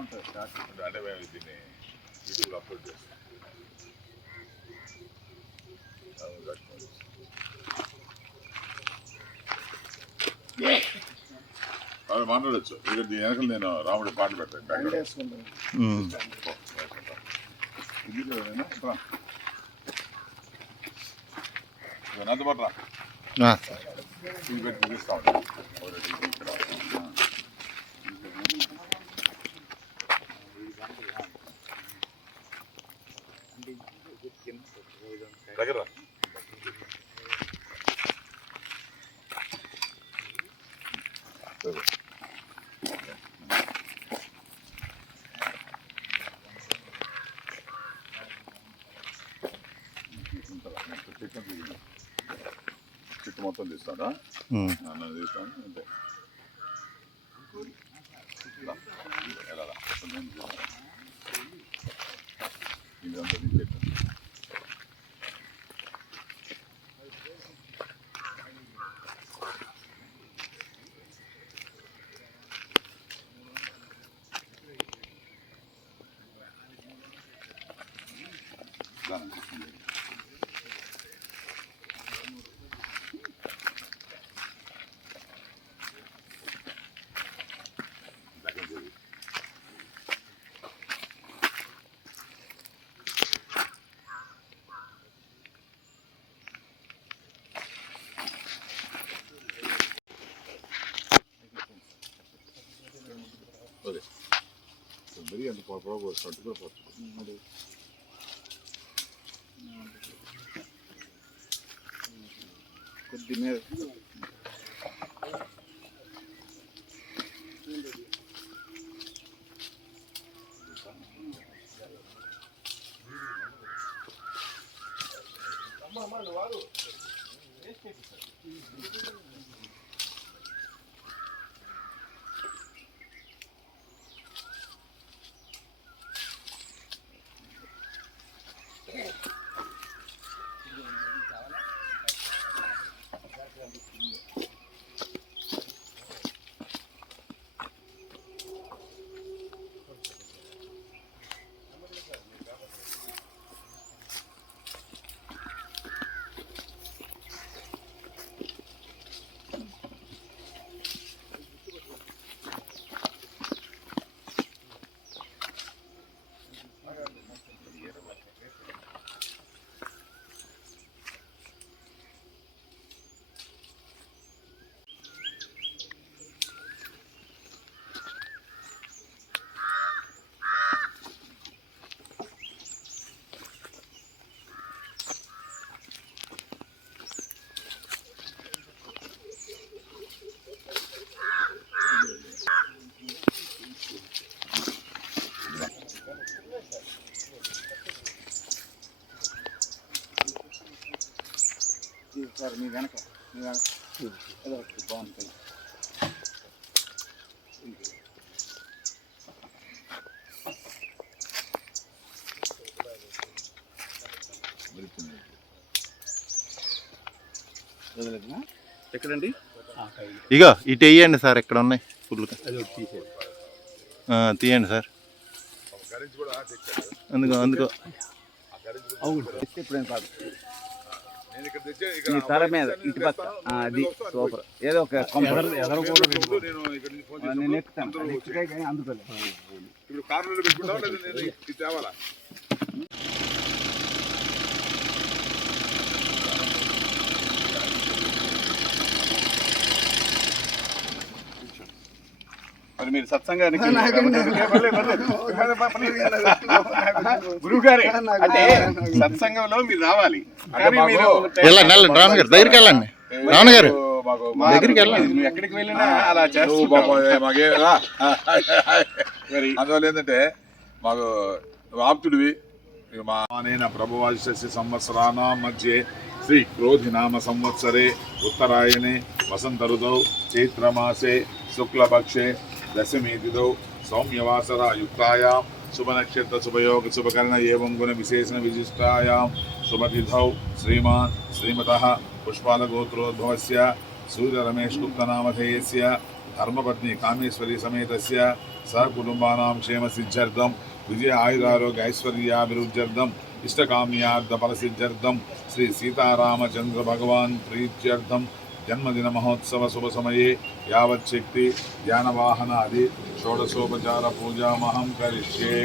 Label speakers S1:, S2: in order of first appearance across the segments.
S1: ఉంటుంది స్టార్ట్
S2: అంటే మేము దీన్ని యూట్యూబ్లో అప్లోడ్ చేస్తాం. అవి మాట్లాడచ్చు. ఇక్కడ దీని వెనకాల నేను రాముడి పాటలు పెట్టాను. నాతో పాటు రా. ఇది పెట్టి ముగిస్తా ఉంటాను. ఒకటి ఇది ఇక్కడ. ఆ. దగ్గర చెట్టు. చెట్టు మొత్తం తీస్తాడా. నన్ను తీస్తాను అంతే. ఇదంతా తీసేట్టు అంత పొడవు పోసినట్టు కూడా పోవచ్చు
S1: కొద్ది మీద వెనక. బాగుంటుంది
S3: ఎక్కడండి?
S4: ఇగో ఇటు వేయండి సార్ ఇక్కడ ఉన్నాయి ఫుల్గా తీయండి సార్. అందుకో అందుకో.
S1: ఇప్పుడేం కాదు
S2: నేను ఇక్కడ తెచ్చా
S1: ఈ
S2: ఇక్కడ
S1: తల మీద ఇటు పక్క అది సూపర్. ఏదో ఒక
S2: నేను
S1: ఎక్కుతాను. అందుకోలేదు
S2: ఇప్పుడు పెట్టుకుంటావా లేదా నేను ఇది తేవాలా
S3: మరి సత్సంగానికి గురువు గారే అంటే సత్సంగంలో మీరు రావాలి. కానీ మీరు
S4: వెళ్ళండి గారు దగ్గరికి వెళ్ళండి. గారు వెళ్ళండి.
S3: ఎక్కడికి వెళ్ళినా అలా
S2: అందువల్ల ఏంటంటే మాకు ఆప్తుడివి ఇక మా నేను ప్రభువాశస్య సంవత్సరాణం మధ్య శ్రీ క్రోధి నామ సంవత్సరే ఉత్తరాయణే వసంత ఋతౌ చైత్రమాసే శుక్లపక్షే దశమి తిథౌ సౌమ్యవాసర యుక్తాయాం శుభనక్షత్ర శుభయోగ శుభకరణ ఏం గుణ విశేషణ విశిష్టాయాం శుభతిథౌ శ్రీమాన్ శ్రీమత పుష్పాలగోత్రోద్భవస్య సూర్య రమేష్ గుప్తనామధేయస్య ధర్మపత్ని కామేశ్వరి సమేతస్య సహకుటుంబానాం క్షేమ సిద్ధ్యర్థం విజయ ఆయురారోగ్య ఐశ్వర్యాభివృద్ధ్యర్థం ఇష్టకామ్యార్థ ఫలసిద్ధ్యర్థం శ్రీ సీతారామచంద్ర భగవాన్ ప్రీత్యర్థం జన్మదిన మహోత్సవ శుభ సమయే యావచ్చక్తి ధ్యానవాహనాది షోడశోపచార పూజామహం కరిష్యే.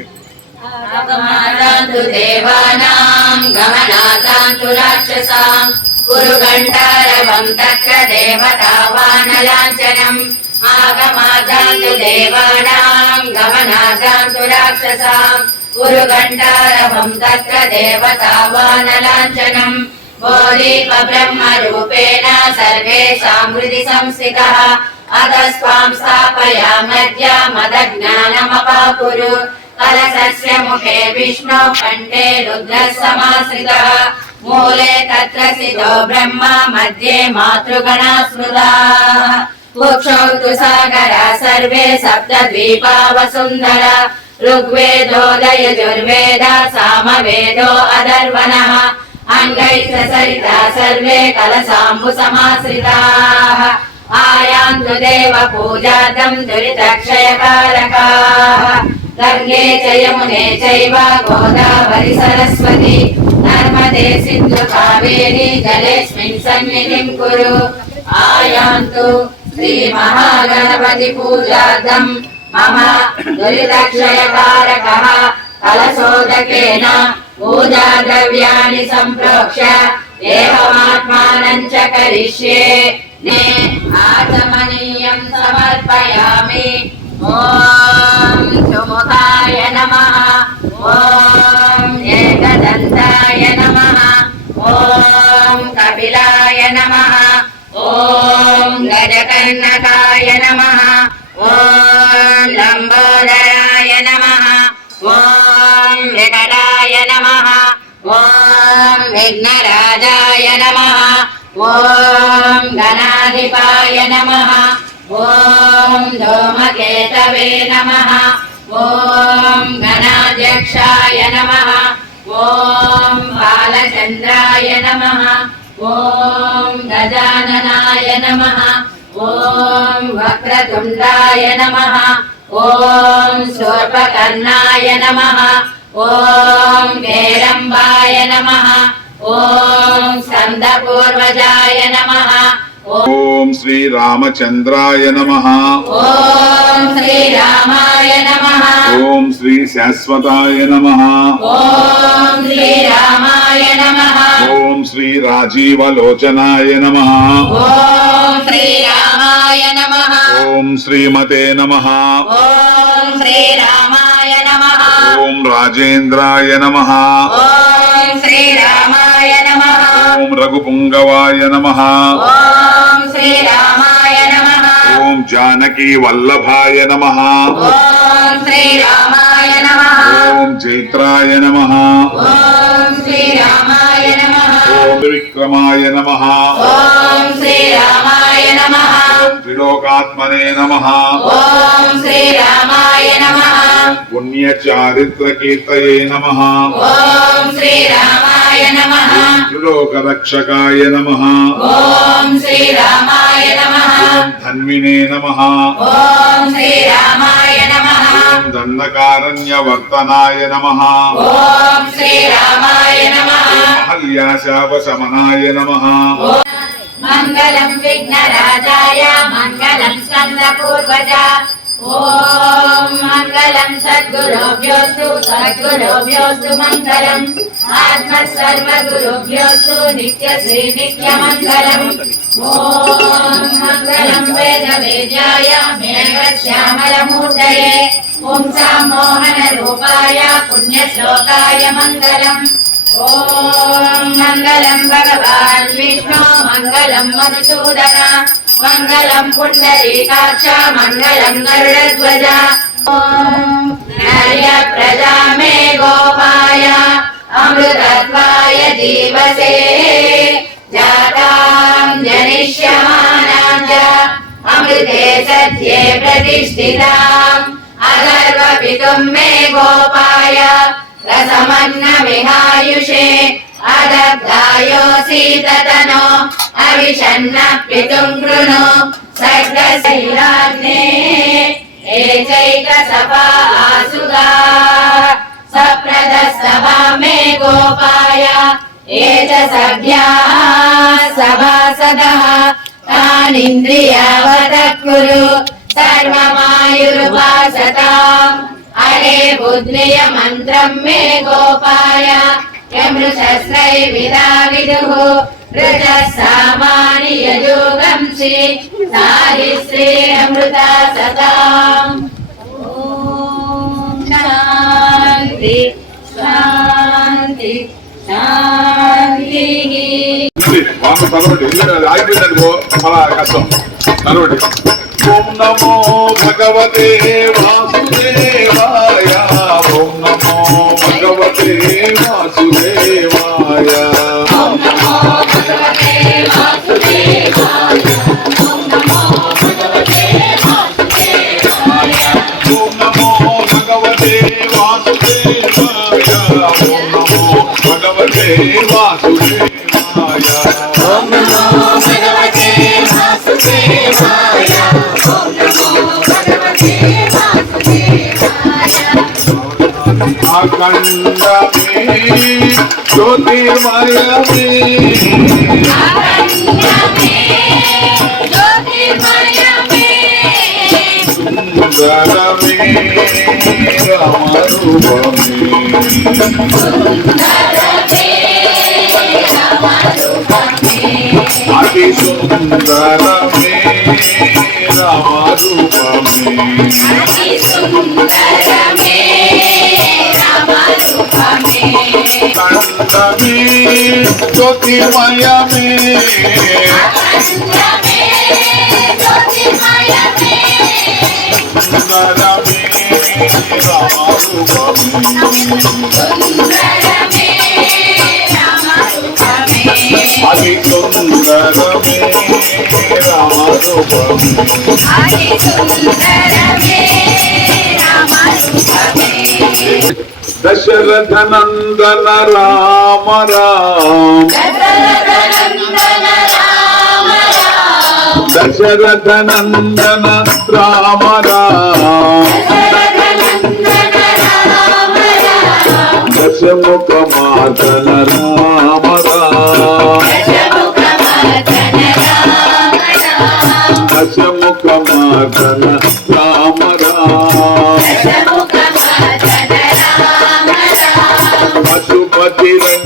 S5: గురుగంటారవం తక్క దేవతావానలాంఛనం. ఆగమాదాంతు దేవానాం గమనాదాంతు రాక్షసాం గురుగంటారవం తక్క దేవతావానలాంఛనం. गमनातान्तु राक्षसाम् कुरु घण्टारवम् तत्र देवतावानलाञ्छनम् ब्रह्मरूपेण सर्वेषाम् हृदि संस्थितः अधस्त्वाम् स्थापयामद्य मदज्ञानमपाकुरु कलशस्य मुखे विष्णु कण्ठे रुद्रः समाश्रितः मूले तत्र स्थितो ब्रह्म मध्ये मातृगणा स्मृताः कुक्षौ तु सागरा सर्वे सप्तद्वीपा वसुन्धरा ऋग्वेदोदयजुर्वेद सामवेदो अदर्वणः अङ्गैः सरिता सर्वे कलसाम्बु समाश्रिताः आयान्तु देव पूजातम् दुरितक्षयकारकाः गङ्गे च यमुने चैव गोदावरि सरस्वती नर्मदे सिन्धु कावेरी जलेऽस्मिन् सन्निधिम् कुरु आयान्तु श्रीमहागणपति पूजार्थम् मम दुरितक्षयकारकः कलशोदकेन पूजाद्रव्याणि सम्प्रोक्ष्य एवमात्मानम् च करिष्ये ने आचमनीयम् समर्पयामि ॐ सुमुखाय नमः ॐ एकदन्ताय नमः ॐ कपिलाय नमः ॐ गजकर्णकाय विघ्नराजाय नमः ॐ गणाधिपाय नमः ॐ धूमकेतवे नमः ॐ गणाध्यक्षाय नमः ॐ बालचन्द्राय नमः ॐ गजाननाय नमः ॐ वक्रतुण्डाय नमः ॐ शूर्पकर्णाय नमः ॐ हेरम्बाय नमः ॐ स्कन्दपूर्वजाय नमः ॐ
S2: श्रीरामचन्द्राय नमः
S5: ॐ श्रीरामाय नमः
S2: ॐ श्री शाश्वताय नमः
S5: ॐ श्रीरामाय नमः
S2: ॐ श्रीराजीवलोचनाय नमः
S5: ॐ श्रीरामाय नमः
S2: ॐ श्रीमते नमः
S5: ॐ श्रीरामाय नमः
S2: ॐ राजेन्द्राय नमः
S5: ॐ श्रीरामाय
S2: ఓం రఘుపుంగవాయ నమ ఓం జానకీ వల్లభాయ నమ ఓం చైత్రాయ నమ ఓం విక్రమాయ నమ త్రిలోకాత్మనే నమ పుణ్యచారిత్రకీర్తయే నమ
S5: శ్రీరామాయ నమ.
S2: లోకరక్షకాయ నమ.
S5: ఓం శ్రీరామాయ నమ.
S2: ధన్వినే నమ.
S5: ఓం శ్రీరామాయ నమ.
S2: దండకారణ్యవర్తనాయ నమ.
S5: శ్రీరామాయ నమ.
S2: మహల్యాశావశమనాయ నమ.
S5: మంగళం విఘ్నరాజాయ మంగళం స్కందపూర్వజ. ఓం మంగళం సద్గురుభ్యోస్తు సద్గురుభ్యోస్తు మంగళం. ఆత్మసర్వగురుభ్యోస్తు నిత్య శ్రీ నిత్య మంగళం. ఓం మంగళం వేద వేద్యాయ మేఘశ్యామలమూర్తయే ఓం సామోహన రూపాయ పుణ్యశ్లోకాయ మంగళం. ఓం మంగళం భగవాన్ విష్ణు మంగళం మధుసూదన. मङ्गलम् गरुडध्वज ॐ प्रजा मे गोपाय अमृतत्वाय जीवसे जाताम् जनिष्यमानाम् च अमृते सत्ये प्रतिष्ठिताम् अगर्वपितुम् मे गोपाय रसमन्नमिहायुषे अदब्धायोऽसीततनो अविशन्न पितुम् कृणु सर्गशैलाग्ने एचैकसभा आसुगा सप्रदस्तभा मे गोपाय ये च सभ्याः सभासदः तानिन्द्रियावतः कुरु सर्वमायुरुपासताम् अरे बुद्धिय मन्त्रम् मे गोपाय यमृषस्रैर्विदा विदुः ऋतः सामानि यजोगंसि सारिश्रेऽमृता सताम् ॐ शान्ति शान्ति शान्तिः
S2: ఉంది. వాంగ చదవండి ఎందుకంటే అది ఆగిపోయింది అనుకో చాలా కష్టం చదవండి ఓం నమో భగవతే వాసుదేవాయ అఖండమే జ్యోతిర్మయమే సుందరమే రమరూపమే అతి సుందరమే రమరూపమే కందమే సుందరమే దశరథ నందన రామ రామ దశరథ నందన రామ రామ దశముఖ మార్దన రామ మార్దన రామ రామ. పశుపతి రంజన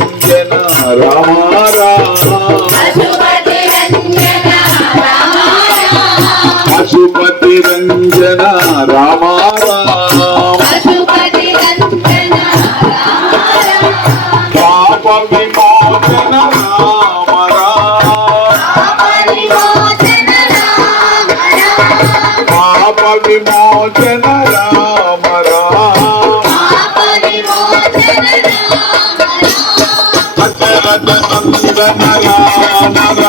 S2: పాప విమోచన రామ రామ నందన రామ రామ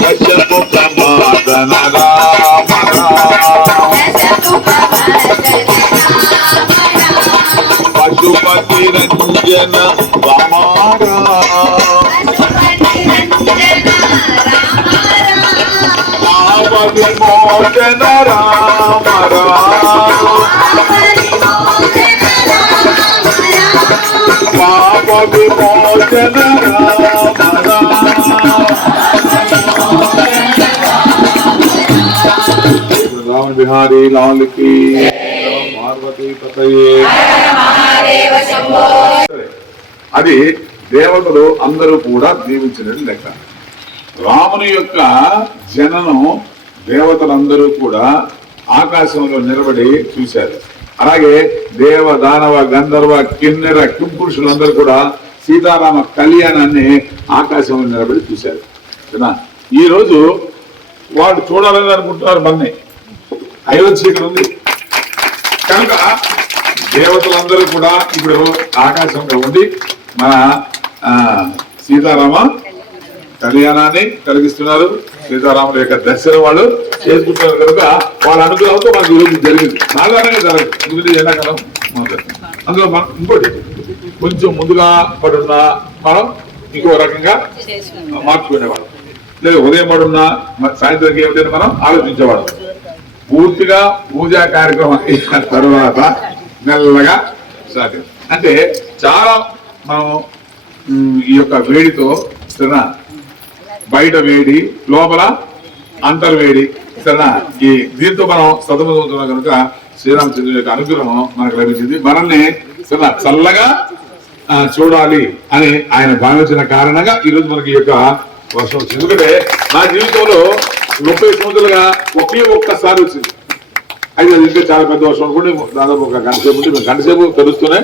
S2: దశముఖ రామ పశుపతి రంజన రామ రామ విమోచన రామ రామ పాప విమోచన రామ రామ బిహారీ లాల్కి పార్వతీ పతయే అది దేవతలు అందరూ కూడా దీవించినట్టు లెక్క. రాముని యొక్క జననం దేవతలందరూ కూడా ఆకాశంలో నిలబడి చూశారు. అలాగే దేవ దానవ గంధర్వ కిన్నెర కింపురుషులందరూ కూడా సీతారామ కళ్యాణాన్ని ఆకాశంలో నిలబడి చూశారు. కదా ఈరోజు వాళ్ళు చూడాలని అనుకుంటున్నారు మన్ని. అయోధ్య ఇక్కడ ఉంది. కనుక దేవతలందరూ కూడా ఇప్పుడు ఆకాశంలో ఉండి మన సీతారామ కళ్యాణాన్ని కలిగిస్తున్నారు. సీతారాముల యొక్క దర్శనం వాళ్ళు చేసుకుంటున్నారు కనుక వాళ్ళ అనుగ్రహంతో మనకు ఈరోజు జరిగింది. సాధారణంగా జరగదు. ఎందుకంటే ఎండాకాలం అందులో మనం ఇంకోటి కొంచెం ముందుగా పడున్న మనం ఇంకో రకంగా మార్చుకునేవాళ్ళం. లేదా ఉదయం పడున్న సాయంత్రం ఏమిటని మనం ఆలోచించేవాళ్ళం. పూర్తిగా పూజా కార్యక్రమం అయిన తర్వాత మెల్లగా సాధ్యం అంటే చాలా మనం ఈ యొక్క వేడితో తిన బయట వేడి లోపల అంతర్వేడి సరేనా? ఈ దీంతో మనం సతమవుతున్నాం కనుక శ్రీరామచంద్రుడి యొక్క అనుగ్రహం మనకు లభించింది. మనల్ని సరేనా చల్లగా చూడాలి అని ఆయన భావించిన కారణంగా ఈ రోజు మనకి ఈ యొక్క వర్షం వచ్చింది. ఎందుకంటే నా జీవితంలో ముప్పై సంవత్సరాలుగా ఒకే ఒక్కసారి వచ్చింది. అయితే అది ఇంకా చాలా పెద్ద వర్షం అనుకోండి దాదాపు ఒక గంట సేపు ఉంటే మేము గంట సేపు తెలుస్తూనే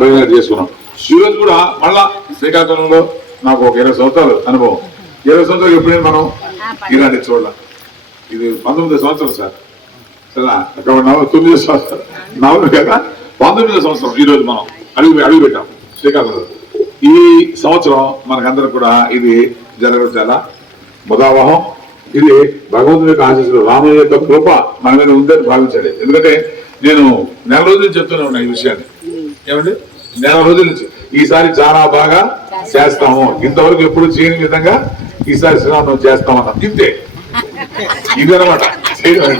S2: బయలుదేరి చేసుకున్నాం. ఈరోజు కూడా మళ్ళా శ్రీకాకుళంలో నాకు ఒక ఇరవై సంవత్సరాలు అనుభవం. ఇరవై సంవత్సరాలు ఎప్పుడైనా మనం ఇలాంటి చూడాలి? ఇది పంతొమ్మిది సంవత్సరం సార్. సరే అక్కడ నవ తొమ్మిది సంవత్సరం నవమి కదా? పంతొమ్మిది సంవత్సరం ఈ రోజు మనం అడుగు అడుగు పెట్టాం. శ్రీకాకుళం. ఈ సంవత్సరం మనకందరం కూడా ఇది జరగడం చాలా ముదావహం. ఇది భగవంతుని యొక్క ఆశీస్సులు రామయ్య యొక్క కృప మన మీద ఉందని భావించాలి ఎందుకంటే నేను నెల రోజుల నుంచి చెప్తూనే ఉన్నా ఈ విషయాన్ని. ఏమండి? నెల రోజుల నుంచి. ఈసారి చాలా బాగా చేస్తాము. ఇంతవరకు ఎప్పుడు చేయని విధంగా ఈసారి శ్రీరామం చేస్తామన్నాం. ఇంతే ఇదనమాట చేయడం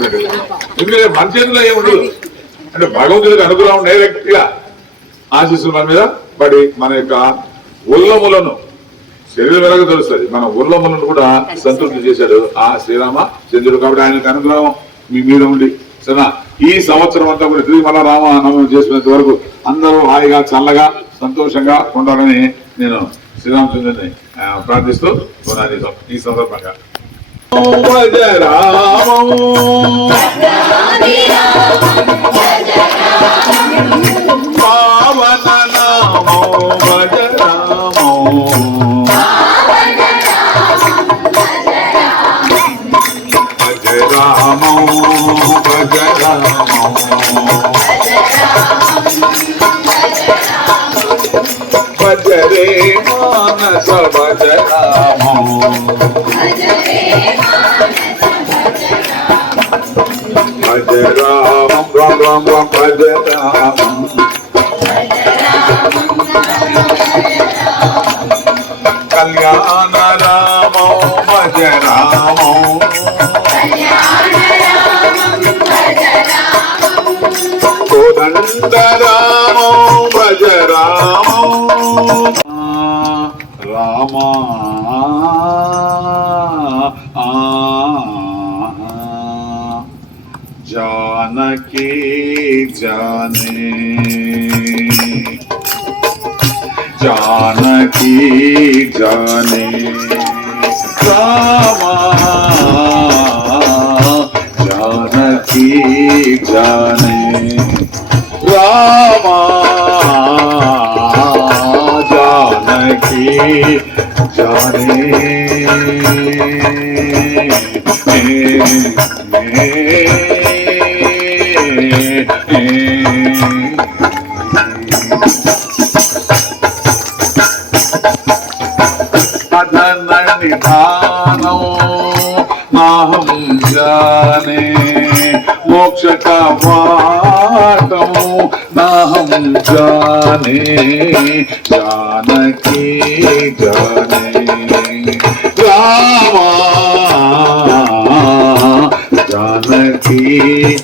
S2: ఎందుకంటే మన చేతిలో ఏమి ఉండదు. అంటే భగవంతుడికి అనుగ్రహం డైరెక్ట్గా ఆశీస్సులు మన మీద పడి మన యొక్క ఉల్లములను శరీరం ఎలాగో తెలుస్తుంది. మన ఉల్లములను కూడా సంతృప్తి చేశాడు ఆ శ్రీరామ చంద్రుడు. కాబట్టి ఆయనకు అనుగ్రహం మీ మీద ఉండి. సరేనా? ఈ సంవత్సరం అంతా కూడా తిరిగి మళ్ళా రామ చేసినంత చేసుకునేంత వరకు అందరూ హాయిగా చల్లగా సంతోషంగా ఉండాలని నేను శ్రీరామచంద్రుని ప్రార్థిస్తూ పునాది ఈ సందర్భంగా. భజ రామం పావన నామో. భజ రామో భజ రామో భజ మానస భజ రామో భజ రామం రామ రామ రామ భజ రామం కళ్యాణ రామో জানে। জানকি জানে? রামা জানকি জানে? রামা জানকি জানে? মে মে మదన నిధానం అహం జానే మోక్షక వాటం జానే. రామా ही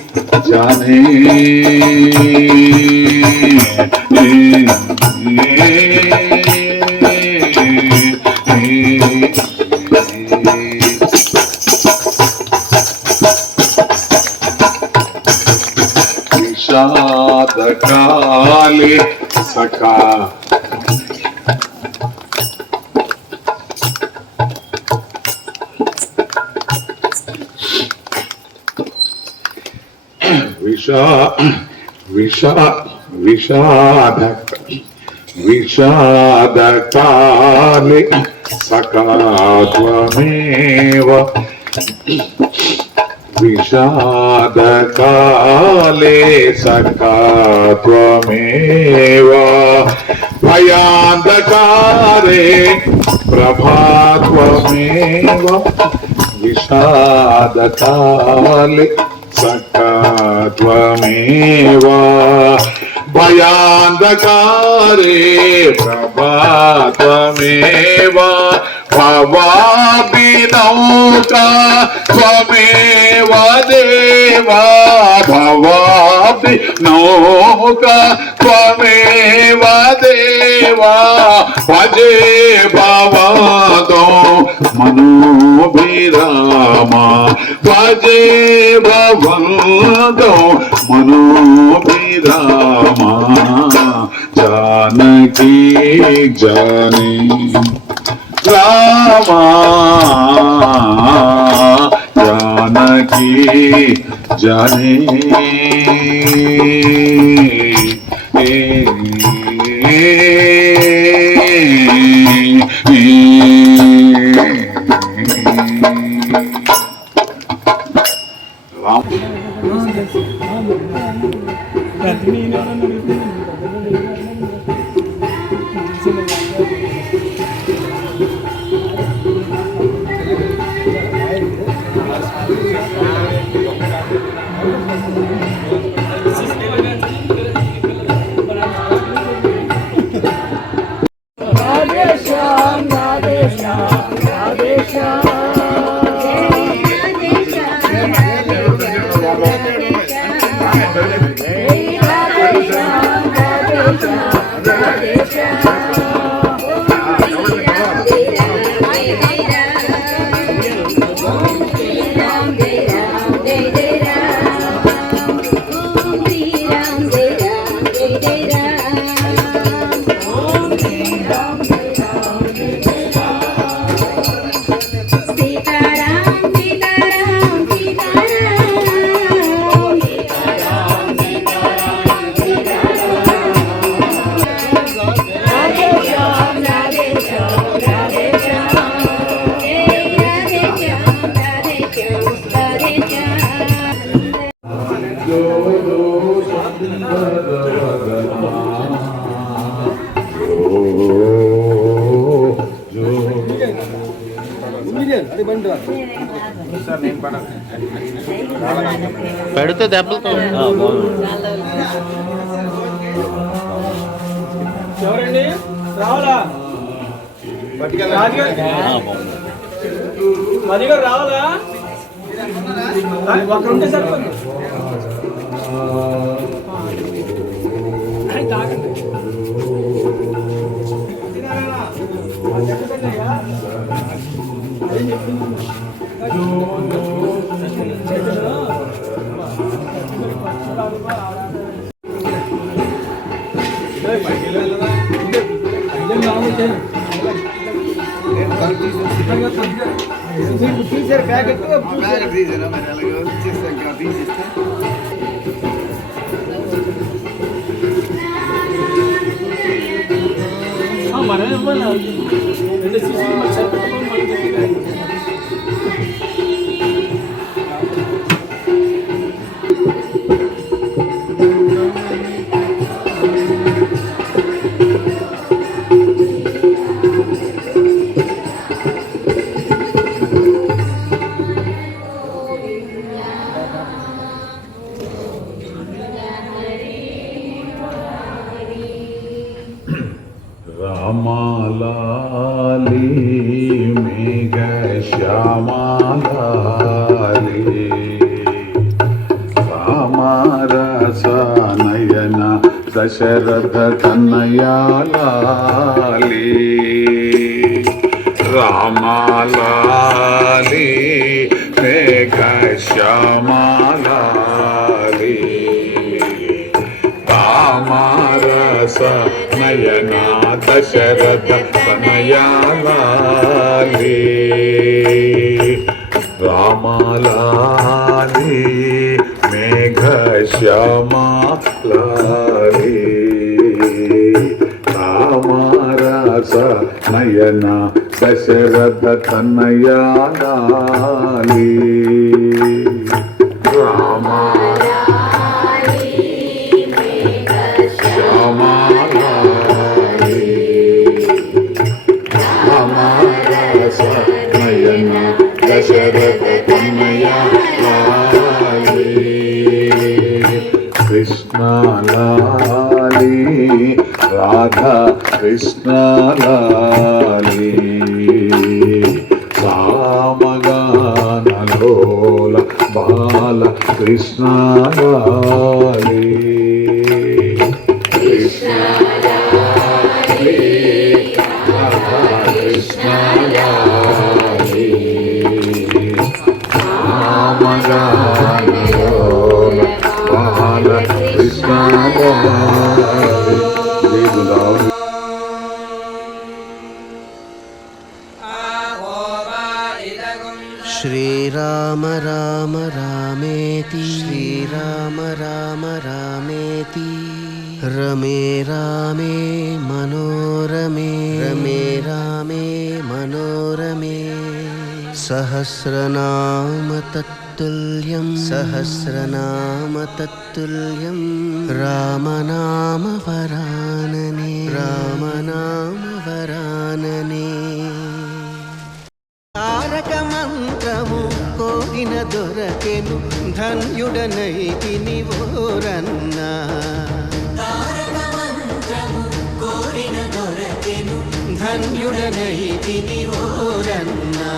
S2: जाने। ने, काले విష విషాద విషాదకాలి సకాత్వమేవ. విషాదకాలే సకాత్వమేవ. భయాంధకారే ప్రభాత్వమేవ. విషాదకాలి సకా त्वमेव भयान्धकारे प्रभा त्वमेव भवामि नौका त्वमेव देवा भवामि नौका त्वमेव देवा भजे भवतो मनोभिरामा भजे भवतो मनोभिरामा जानकी जानी భవందో మనోభిరామ జానకి జానీ రామా జానకి జానీ రామ్
S5: Deus.
S4: పెడితే దెబ్బలతో
S6: ఎవరండి? రావాలా? గారు రావాలా? ఒక్కరు ఉంటే సరిపోతుంది తాగండి. తీసారు ప్యాకెట్
S1: తీసారా మరి అలాగే తీసేస్తాం కదా తీసిస్తే
S6: మనం ఇవ్వాలి రెండు సీసీలు మరి సరిపెట్టుకోవాలి
S2: శ్యామాలాలి కామారస నయనా దశరథ తనయాలి రామలాలి మేఘ శ్యామాలి రామరస నయన దశరథ తనయాలి దశరథ కన్నయ శ్రీ కృష్ణ లాలి రాధా కృష్ణ లాలి
S7: श्रीराम राम रामेति। श्रीराम राम रामेति। रमे रामे मनोरमे। रमे रामे मनोरमे। सहस्रनाम तत्तुल्यं सहस्रनाम तत्तुल्यं रामनाम वरानने रामनाम वरानने తారక మంత్రము కోరిన దొరకెను ధన్యుడనైతిని ఓరన్నా ధన్యుడనైతిని ఓరన్నా